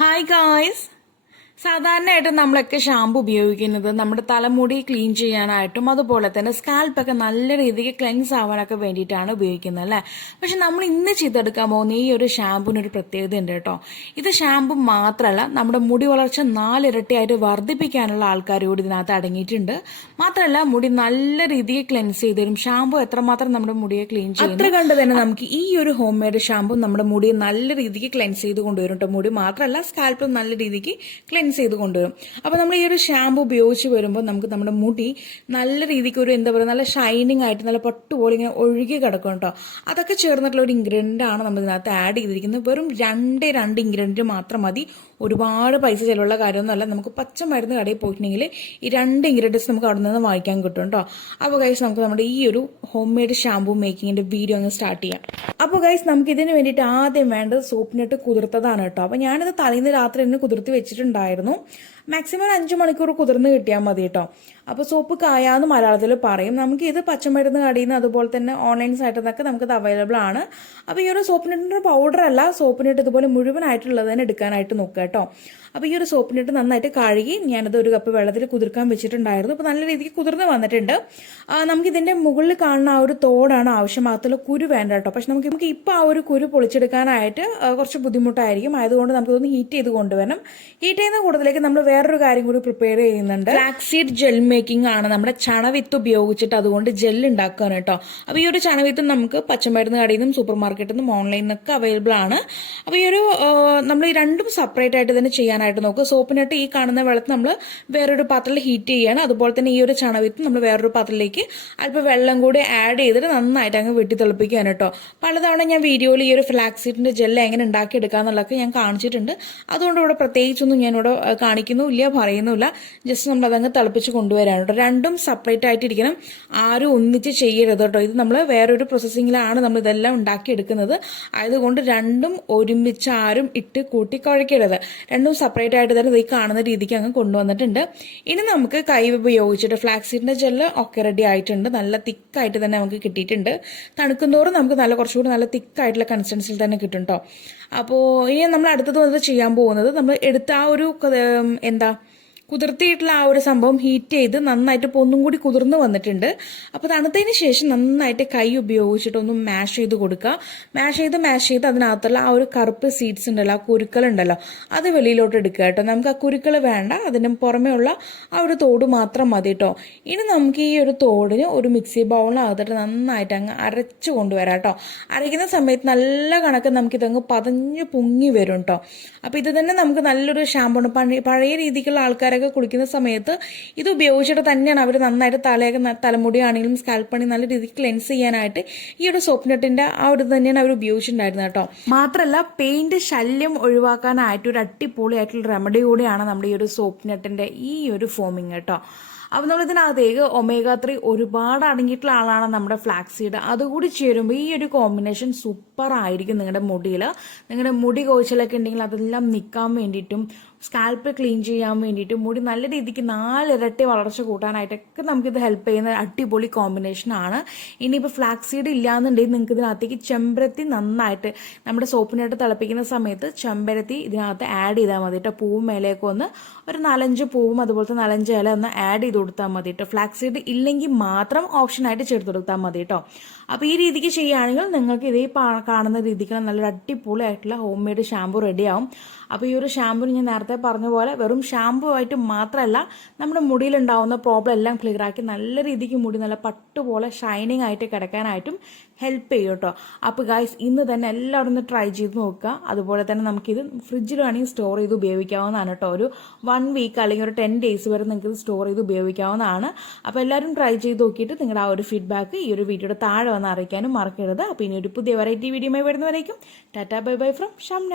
Hi guys. സാധാരണയായിട്ട് നമ്മളൊക്കെ shampoo ഉപയോഗിക്കുന്നത് നമ്മുടെ തലമുടി ക്ലീൻ ചെയ്യാനായിട്ടും അതുപോലെ തന്നെ സ്കാൽപ്പൊക്കെ നല്ല രീതിക്ക് ക്ലെൻസ് ആവാനൊക്കെ വേണ്ടിയിട്ടാണ് ഉപയോഗിക്കുന്നത് അല്ലേ. പക്ഷെ നമ്മൾ ഇന്ന് ചെയ്തെടുക്കാൻ പോകുന്ന ഈ ഒരു ഷാമ്പുവിനൊരു പ്രത്യേകത ഉണ്ട് കേട്ടോ. ഇത് ഷാമ്പു മാത്രമല്ല, നമ്മുടെ മുടി വളർച്ച 4 ഇരട്ടിയായിട്ട് വർദ്ധിപ്പിക്കാനുള്ള ആൾക്കാർ കൂടി ഇതിനകത്ത് അടങ്ങിയിട്ടുണ്ട്. മാത്രമല്ല, മുടി നല്ല രീതിക്ക് ക്ലെൻസ് ചെയ്ത് തരും. ഷാമ്പു എത്രമാത്രം നമ്മുടെ മുടിയെ ക്ലീൻ ചെയ്യും അത്ര കണ്ട് തന്നെ നമുക്ക് ഈ ഒരു ഹോം മെയ്ഡ് ഷാമ്പു നമ്മുടെ മുടിയെ നല്ല രീതിക്ക് ക്ലെൻസ് ചെയ്ത് കൊണ്ടുവരും കേട്ടോ. മുടി മാത്രമല്ല, സ്കാൽപ്പും നല്ല രീതിക്ക് ക്ലെൻസ് ചെയ്ത് കൊണ്ടുവരും. അപ്പോൾ നമ്മൾ ഈ ഒരു ഷാമ്പു ഉപയോഗിച്ച് വരുമ്പോൾ നമുക്ക് നമ്മുടെ മുടി നല്ല രീതിക്ക് ഒരു നല്ല ഷൈനിങ് ആയിട്ട് നല്ല പട്ടുപോലെ ഇങ്ങനെ ഒഴുകി കിടക്കും കേട്ടോ. അതൊക്കെ ചേർന്നിട്ടുള്ള ഒരു ഇൻഗ്രീഡിയൻ്റ് ആണ് നമ്മൾ ഇതിനകത്ത് ആഡ് ചെയ്തിരിക്കുന്നത്. വെറും രണ്ട് ഇൻഗ്രീഡിയൻറ്റ് മാത്രം മതി. ഒരുപാട് പൈസ ചിലവുള്ള കാര്യമൊന്നുമല്ല. നമുക്ക് പച്ചമരുന്ന് കടയിൽ പോയിട്ടുണ്ടെങ്കിൽ ഈ 2 ഇൻഗ്രീഡിയൻസ് നമുക്ക് അവിടെ നിന്ന് വാങ്ങിക്കാൻ കിട്ടും കേട്ടോ. അപ്പോൾ ഗൈസ്, നമുക്ക് നമ്മുടെ ഈ ഒരു ഹോം മെയ്ഡ് ഷാമ്പു മേക്കിങ്ങിന്റെ വീഡിയോ അങ്ങ് സ്റ്റാർട്ട് ചെയ്യാം. അപ്പോൾ ഗൈസ്, നമുക്ക് ഇതിന് വേണ്ടിയിട്ട് ആദ്യം വേണ്ടത് സോപ്പിനിട്ട് കുതിർത്തതാണ് കേട്ടോ. അപ്പോൾ ഞാനിത് തലേന്ന് രാത്രി തന്നെ കുതിർത്തി വെച്ചിട്ടുണ്ടായിരുന്നു. മാക്സിമം 5 മണിക്കൂർ കുതിർന്ന് കിട്ടിയാൽ മതി കേട്ടോ. അപ്പോൾ സോപ്പ് കായാന്ന് മലയാളത്തിൽ പറയും. നമുക്ക് ഇത് പച്ചമരുന്ന് കടയിൽ നിന്ന് അതുപോലെ തന്നെ ഓൺലൈൻ സൈറ്റിൽ നിന്നൊക്കെ നമുക്കത് അവൈലബിൾ ആണ്. അപ്പോൾ ഈ ഒരു സോപ്പിനിട്ടിൻ്റെ പൗഡർ അല്ല, സോപ്പിനിട്ട് ഇതുപോലെ മുഴുവനായിട്ടുള്ളത് തന്നെ എടുക്കാനായിട്ട് നോക്കുക കേട്ടോ. അപ്പോൾ ഈ ഒരു സോപ്പിനിട്ട് നന്നായിട്ട് കഴുകി ഞാനത് 1 കപ്പ് വെള്ളത്തിൽ കുതിർക്കാൻ വെച്ചിട്ടുണ്ടായിരുന്നു. അപ്പോൾ നല്ല രീതിക്ക് കുതിർന്ന് വന്നിട്ടുണ്ട്. നമുക്കിതിൻ്റെ മുകളിൽ കാണുന്ന ആ ഒരു തോടാണ് ആവശ്യമാകത്തുള്ള കുരു വേണ്ട കേട്ടോ. പക്ഷെ നമുക്ക് ഇപ്പോൾ ആ ഒരു കുരു പൊളിച്ചെടുക്കാനായിട്ട് കുറച്ച് ബുദ്ധിമുട്ടായിരിക്കും. ആയതുകൊണ്ട് നമുക്കിതൊന്ന് ഹീറ്റ് ചെയ്ത് കൊണ്ടുവരണം. ഹീറ്റ് ചെയ്യുന്ന കൂടുതലേക്ക് നമ്മൾ വേറൊരു കാര്യം കൂടി പ്രിപ്പയർ ചെയ്യുന്നുണ്ട്. ഫ്ലാക്സീഡ് ജെൽ മേക്കിംഗ് ആണ്. നമ്മുടെ ചണവിത്ത് ഉപയോഗിച്ചിട്ട് അതുകൊണ്ട് ജെൽ ഉണ്ടാക്കുകയാണ് കേട്ടോ. അപ്പോൾ ഈ ഒരു ചണവിത്ത് നമുക്ക് പച്ചമരുന്ന് കടയിൽ നിന്നും സൂപ്പർ മാർക്കറ്റിൽ നിന്നും ഓൺലൈനിൽ നിന്നൊക്കെ അവൈലബിൾ ആണ്. അപ്പോൾ ഈ ഒരു നമ്മൾ ഈ രണ്ടും സെപ്പറേറ്റ് ആയിട്ട് തന്നെ ചെയ്യാനായിട്ട് നോക്കുക. സോപ്പിനിട്ട് ഈ കാണുന്ന വെള്ളത്തിൽ നമ്മൾ വേറൊരു പാത്രത്തിൽ ഹീറ്റ് ചെയ്യാണ്. അതുപോലെ തന്നെ ഈ ഒരു ചണവിത്ത് നമ്മൾ വേറൊരു പാത്രത്തിലേക്ക് അല്പം വെള്ളം കൂടി ആഡ് ചെയ്തിട്ട് നന്നായിട്ട് അങ്ങ് വെട്ടി തിളപ്പിക്കുകയാണ് കേട്ടോ. പലതവണ ഞാൻ വീഡിയോയിൽ ഈ ഒരു ഫ്ലാക്സീഡിന്റെ ജെൽ എങ്ങനെ ഉണ്ടാക്കിയെടുക്കാന്നുള്ളതൊക്കെ ഞാൻ കാണിച്ചിട്ടുണ്ട്. അതുകൊണ്ട് ഇവിടെ പ്രത്യേകിച്ചൊന്നും ഞാൻ ഇവിടെ കാണിക്കുന്നുമില്ല, പറയുന്നുമില്ല. ജസ്റ്റ് നമ്മൾ അതങ്ങ് തിളപ്പിച്ച് കൊണ്ടുവരാണ് കേട്ടോ. രണ്ടും സെപ്പറേറ്റ് ആയിട്ടിരിക്കണം. ആരും ഒന്നിച്ച് ചെയ്യരുത് കേട്ടോ. ഇത് നമ്മൾ വേറൊരു പ്രോസസ്സിങ്ങിലാണ് നമ്മൾ ഇതെല്ലാം ഉണ്ടാക്കിയെടുക്കുന്നത്. ആയതുകൊണ്ട് രണ്ടും ഒരുമിച്ച് ആരും ഇട്ട് കൂട്ടി കുഴക്കരുത്. രണ്ടും സെപ്പറേറ്റ് ആയിട്ട് തന്നെ ഈ കാണുന്ന രീതിക്ക് അങ്ങ് കൊണ്ടുവന്നിട്ടുണ്ട്. ഇനി നമുക്ക് കൈ ഉപയോഗിച്ചിട്ട് ഫ്ലാക്സീഡിന്റെ ജെല്ല് ഒക്കെ റെഡി ആയിട്ടുണ്ട്. നല്ല തിക്കായിട്ട് തന്നെ നമുക്ക് കിട്ടിയിട്ടുണ്ട്. തണുക്കുന്തോറും നമുക്ക് കുറച്ചുകൂടി നല്ല തിക്കായിട്ടുള്ള കൺസിസ്റ്റൻസിയിൽ തന്നെ കിട്ടും കേട്ടോ. അപ്പോൾ ഇനി നമ്മൾ അടുത്തത് വന്നിട്ട് ചെയ്യാൻ പോകുന്നത്, നമ്മൾ എടുത്ത ആ ഒരു കുതിർത്തിയിട്ടുള്ള ആ ഒരു സംഭവം ഹീറ്റ് ചെയ്ത് നന്നായിട്ട് ഇപ്പോൾ ഒന്നും കൂടി കുതിർന്ന് വന്നിട്ടുണ്ട്. അപ്പോൾ തണുത്തതിന് ശേഷം നന്നായിട്ട് കൈ ഉപയോഗിച്ചിട്ട് ഒന്ന് മാഷ് ചെയ്ത് കൊടുക്കുക. മാഷ് ചെയ്ത് അതിനകത്തുള്ള ആ ഒരു കറുപ്പ് സീഡ്സ് ഉണ്ടല്ലോ, ആ കുരുക്കളുണ്ടല്ലോ, അത് വെളിയിലോട്ട് എടുക്കുക കേട്ടോ. നമുക്ക് ആ കുരുക്കൾ വേണ്ട, അതിന് പുറമേ ഉള്ള ആ ഒരു തോട് മാത്രം മതി കേട്ടോ. ഇനി നമുക്ക് ഈ ഒരു തോടിന് ഒരു മിക്സി ബൗളിനകത്തിട്ട് നന്നായിട്ട് അങ്ങ് അരച്ച് കൊണ്ടുവരാം കേട്ടോ. അരയ്ക്കുന്ന സമയത്ത് നല്ല കണക്ക് നമുക്കിതങ്ങ് പതഞ്ഞ് പൊങ്ങി വരും കേട്ടോ. അപ്പോൾ ഇത് തന്നെ നമുക്ക് നല്ലൊരു ഷാമ്പൂണ്. പഴയ രീതിക്കുള്ള ആൾക്കാരൊക്കെ കുളിക്കുന്ന സമയത്ത് ഇത് ഉപയോഗിച്ചിട്ട് തന്നെയാണ് അവർ നന്നായിട്ട് തലമുടിയാണെങ്കിലും സ്കാൽപ്പാണെങ്കിലും നല്ല രീതിക്ക് ക്ലെൻസ് ചെയ്യാനായിട്ട് ഈ ഒരു സോപ്പിനെട്ടിന്റെ ആ ഒരു തന്നെയാണ് അവർ ഉപയോഗിച്ചിട്ടുണ്ടായിരുന്നത് കേട്ടോ. മാത്രമല്ല, പെയിന്റ് ശല്യം ഒഴിവാക്കാനായിട്ട് ഒരു അടിപൊളിയായിട്ടുള്ള റെമഡി കൂടിയാണ് നമ്മുടെ ഈ ഒരു സോപ്പിനെട്ടിന്റെ ഈ ഒരു ഫോമിങ് കേട്ടോ. അപ്പോൾ നമ്മൾ ഇതിനകത്തേക്ക് omega-3 ഒരുപാട് അടങ്ങിയിട്ടുള്ള ആളാണ് നമ്മുടെ ഫ്ലാക്സീഡ്. അതുകൂടി ചേരുമ്പോൾ ഈ ഒരു കോമ്പിനേഷൻ സൂപ്പർ ആയിരിക്കും നിങ്ങളുടെ മുടിയിൽ. നിങ്ങളുടെ മുടി കൊഴിച്ചിലൊക്കെ ഉണ്ടെങ്കിൽ അതെല്ലാം നിൽക്കാൻ വേണ്ടിയിട്ടും സ്കാൽപ്പ് ക്ലീൻ ചെയ്യാൻ വേണ്ടിയിട്ടും മുടി നല്ല രീതിക്ക് 4 ഇരട്ടി വളർച്ച കൂട്ടാനായിട്ടൊക്കെ നമുക്കിത് ഹെൽപ്പ് ചെയ്യുന്ന അടിപൊളി കോമ്പിനേഷൻ ആണ്. ഇനിയിപ്പോൾ ഫ്ലാക്സീഡ് ഇല്ലാന്നുണ്ടെങ്കിൽ നിങ്ങൾക്ക് ഇതിനകത്തേക്ക് ചെമ്പരത്തി നന്നായിട്ട് നമ്മുടെ സോപ്പിനായിട്ട് തിളപ്പിക്കുന്ന സമയത്ത് ചെമ്പരത്തി ഇതിനകത്ത് ആഡ് ചെയ്താൽ മതി കേട്ടോ. പൂവും മേലേക്ക് ഒന്ന് ഒരു 4-5 പൂവും അതുപോലത്തെ 4-5 ഇല ഒന്ന് ആഡ് ചെയ്ത് കൊടുത്താൽ മതി കേട്ടോ. ഫ്ലാക്സീഡ് ഇല്ലെങ്കിൽ മാത്രം ഓപ്ഷനായിട്ട് ചേർത്ത് കൊടുത്താൽ മതി കേട്ടോ. അപ്പോൾ ഈ രീതിക്ക് ചെയ്യുകയാണെങ്കിൽ നിങ്ങൾക്ക് ഇതേ കാണുന്ന രീതിക്ക് നല്ലൊരു അടിപൊളി ആയിട്ടുള്ള ഹോം മെയ്ഡ് ഷാമ്പു റെഡിയാവും. അപ്പോൾ ഈ ഒരു ഷാമ്പു ഞാൻ നേരത്തെ പറഞ്ഞ പോലെ വെറും ഷാമ്പു ആയിട്ട് മാത്രമല്ല, നമ്മുടെ മുടിയിലുണ്ടാവുന്ന പ്രോബ്ലം എല്ലാം ക്ലിയർ ആക്കി നല്ല രീതിക്ക് മുടി നല്ല പട്ടുപോലെ ഷൈനിങ് ആയിട്ട് കിടക്കാനായിട്ടും ഹെൽപ്പ് ചെയ്യും കേട്ടോ. അപ്പോൾ ഗൈസ്, ഇന്ന് തന്നെ എല്ലാവരും ഒന്ന് ട്രൈ ചെയ്ത് നോക്കുക. അതുപോലെ തന്നെ നമുക്കിത് ഫ്രിഡ്ജിൽ വേണമെങ്കിൽ സ്റ്റോർ ചെയ്ത് ഉപയോഗിക്കാവുന്നതാണ് കേട്ടോ. ഒരു 1 വീക്ക് അല്ലെങ്കിൽ ഒരു 10 ഡേയ്സ് വരെ നിങ്ങൾക്ക് ഇത് സ്റ്റോർ ചെയ്ത് ഉപയോഗിക്കാവുന്നതാണ്. അപ്പോൾ എല്ലാവരും ട്രൈ ചെയ്ത് നോക്കിയിട്ട് നിങ്ങളുടെ ആ ഒരു ഫീഡ്ബാക്ക് ഈ ഒരു വീഡിയോയുടെ താഴെ വന്ന് അറിയിക്കാനും മറക്കരുത്. അപ്പോൾ ഇനി ഒരു പുതിയ വെറൈറ്റി വീഡിയോയുമായി വരുന്നവരേക്കും tata bye bye from Shamna.